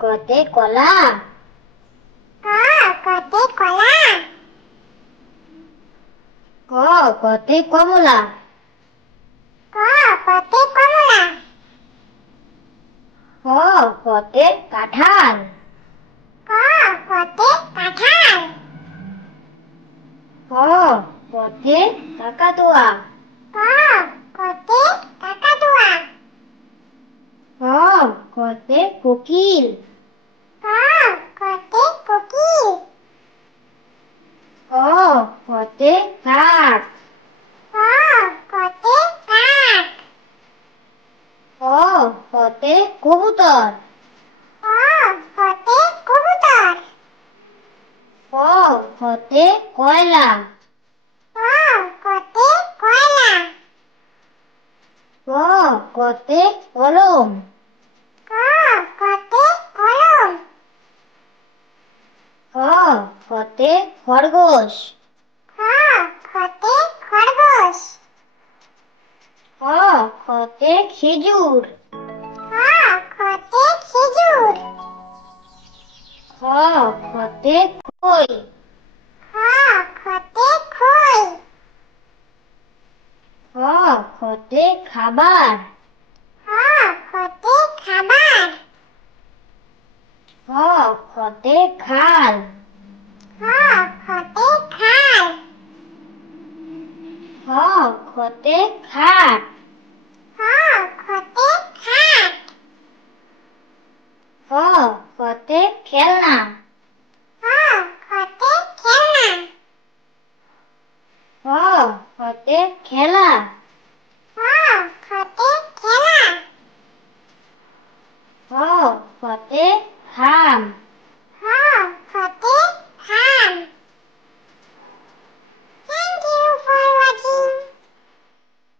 কতে কলা। কতে কলা। ক কতে কমলা। কতে কমলা। খ কতে কাঁঠাল। কতে কাঁঠাল। ক কতে কাকাতুয়া। কতে কাকাতুয়া। ক কতে কোকিল। কতে কোকিল। ক কতে কাক। কতে কাক। ক কতে কবুতর। কতে কবুতর। ক কতে কয়লা। কতে কয়লা। ক কতে কলম। কতে কলম। খ কতে খরগোশ। কতে খরগোশ। খ কতে খেজুর। কতে খেজুর। খ কতে খই। কতে খই। খ কতে খাবার। কতে খাবার। খ কতে খাল। কতে খাল। খ কতে খাট।